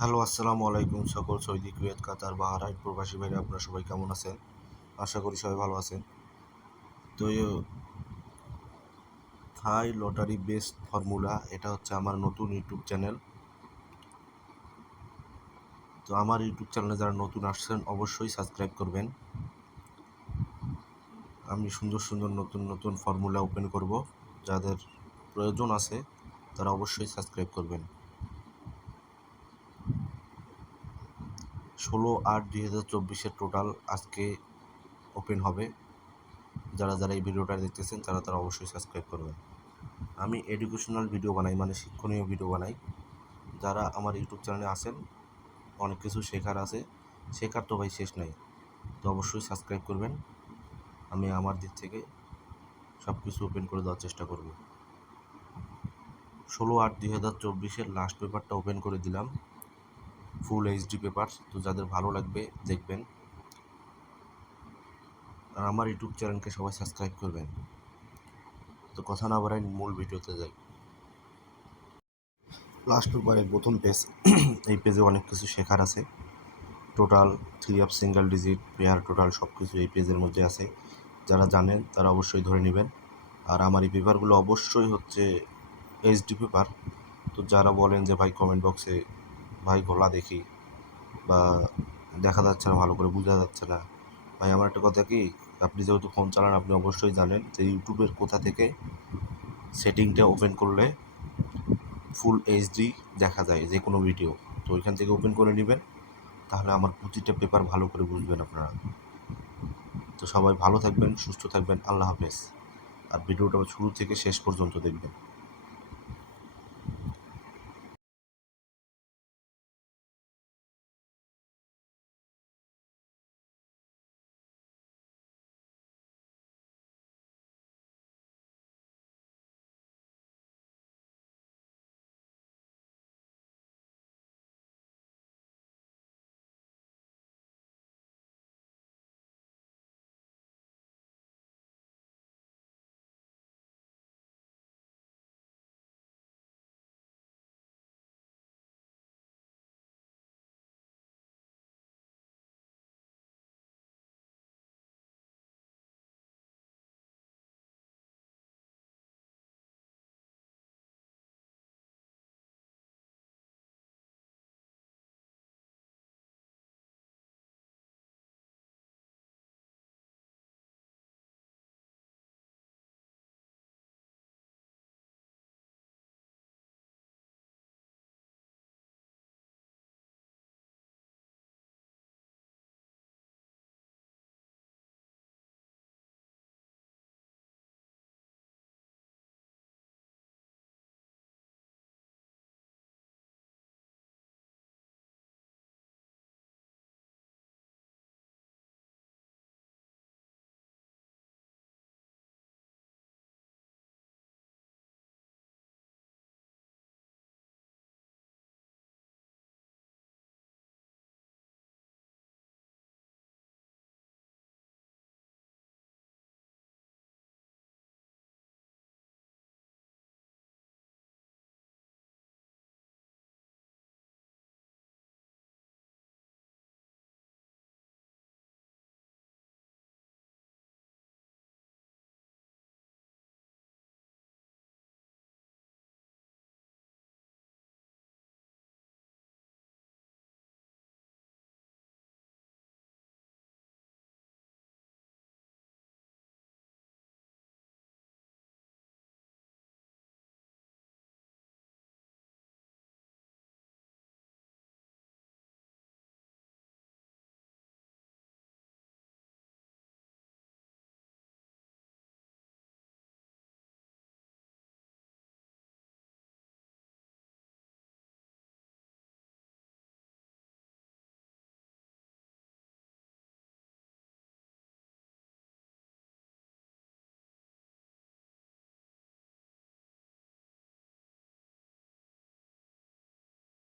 Hello, আসসালামু আলাইকুম সকল সৌদি, কুয়েত, কাতার, বাহরাইন প্রবাসী ভাইরা, আপনারা সবাই কেমন আছেন? আশা করি সবাই ভালো আছেন। তো থাই লটারি বেস্ট ফর্মুলা, এটা হচ্ছে আমার নতুন ইউটিউব চ্যানেল। তো আমার ইউটিউব চ্যানেলে যারা নতুন আসছেন অবশ্যই সাবস্ক্রাইব করবেন। আমি সুন্দর সুন্দর নতুন নতুন ফর্মুলা ওপেন করব। যাদের প্রয়োজন আছে তারা অবশ্যই সাবস্ক্রাইব করবেন। 16/8/2024 টোটাল আজকে ওপেন হবে। যারা যারা এই ভিডিওটা দেখতেছেন তারা তারা অবশ্যই সাবস্ক্রাইব করবেন। আমি এডুকেশনাল ভিডিও বানাই, মানে শিক্ষণীয় ভিডিও বানাই। যারা আমার ইউটিউব চ্যানেলে আসেন, অনেক কিছু শেখার আছে, শেখার তো ভাই শেষ নাই। তো অবশ্যই সাবস্ক্রাইব করবেন। আমি আমার দিক থেকে সব কিছু ওপেন করে দেওয়ার চেষ্টা করব। 16/8/2024 লাস্ট পেপারটা ওপেন করে দিলাম, ফুল এইচডি পেপার। তো যাদের ভালো লাগবে দেখবেন, আর আমার ইউটিউব চ্যানেলকে সবাই সাবস্ক্রাইব করবেন। তো কথা না বাড়াই মূল ভিডিওতে যাই। লাস্ট পেপারের প্রথম পেজ। এই পেজে অনেক কিছু শেখার আছে। Total 3 of single digit, pair, total সব কিছু এই পেজের মধ্যে আছে। যারা জানেন তারা অবশ্যই ধরে নেবেন। আর আমার এই পেপারগুলো অবশ্যই হচ্ছে এইচডি পেপার। তো যারা বলেন যে ভাই কমেন্ট বক্সে, ভাই ঘোলা দেখি বা দেখা যাচ্ছে না, ভালো করে বোঝা যাচ্ছে না, ভাই আমার একটা কথা কি, আপনি যেহেতু ফোন চালান আপনি অবশ্যই জানেন যে ইউটিউবের কোথা থেকে সেটিংটা ওপেন করলে ফুল এইচডি দেখা যায় যে কোনো ভিডিও। তো ওইখান থেকে ওপেন করে নেবেন, তাহলে আমার প্রতিটা পেপার ভালো করে বুঝবেন আপনারা। তো সবাই ভালো থাকবেন, সুস্থ থাকবেন, আল্লাহ হাফেজ। আর ভিডিওটা শুরু থেকে শেষ পর্যন্ত দেখবেন।